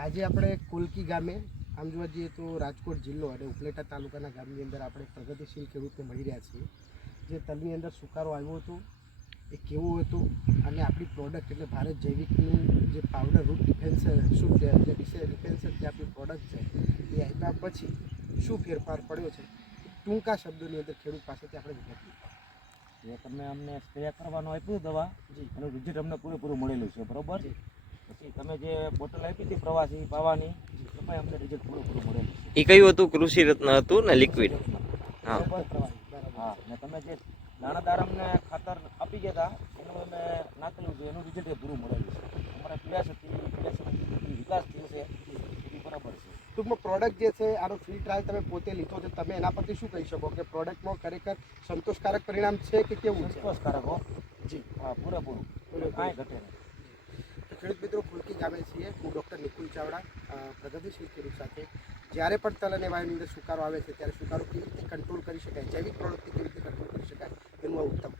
આજે આપણે કોલકી ગામે આમ જોવા જઈએ તો રાજકોટ જિલ્લો અને ઉપલેટા તાલુકાના ગામની અંદર આપણે પ્રગતિશીલ ખેડૂતને મળી રહ્યા છીએ. જે તલની અંદર સુકારો આવ્યો હતો એ કેવો હતો અને આપણી પ્રોડક્ટ એટલે ભારત જૈવિકનું જે પાવડર રૂટ ડિફેન્સર શું જે ડિફેન્સર જે આપણી પ્રોડક્ટ છે એ આવ્યા પછી શું ફેરફાર પડ્યો છે ટૂંકા શબ્દોની અંદર ખેડૂત પાસેથી આપણે વિગત જે તમે અમને સ્પ્રે કરવાનું આપ્યું દવા જી. એનું રિઝલ્ટ અમને પૂરેપૂરું મળેલું છે બરોબર. પછી તમે જે બોટલ આપી હતી પ્રવાસી પાવાની એમાં અમને રિઝલ્ટ પૂરું મળેલું એ કયું હતું? કૃષિ રત્ન હતું ને લિક્વિડ હા. હા. ને તમે જે દાણાદાર અમને ખાતર આપી ગયા હતા એનું અમે નાખેલું છે એનું રિઝલ્ટ એ પૂરું મળેલું છે. અમારા વિકાસ થયો છે એ બરાબર છે. ટૂંકમાં પ્રોડક્ટ જે છે આનો ફ્રી ટ્રાયલ તમે પોતે લીધો છે તમે એના પરથી શું કહી શકો? કે પ્રોડક્ટમાં ખરેખર સંતોષકારક પરિણામ છે કે કેવું સંતોષકારક હો. જી. હા પૂરેપૂરું. કાંઈ ઘટે નહીં. ખેડૂત મિત્રો ફુલકી ગામે છીએ. હું ડૉક્ટર નિકુલ ચાવડા પ્રગતિશીલ ખેડૂત સાથે. જ્યારે પણ તલ અને વાયુની અંદર સુકારો આવે છે, ત્યારે સુકારો કેવી રીતે કંટ્રોલ કરી શકાય? જૈવિક પ્રોડક્ટથી કેવી રીતે કંટ્રોલ કરી શકાય? એનું આ ઉત્તમ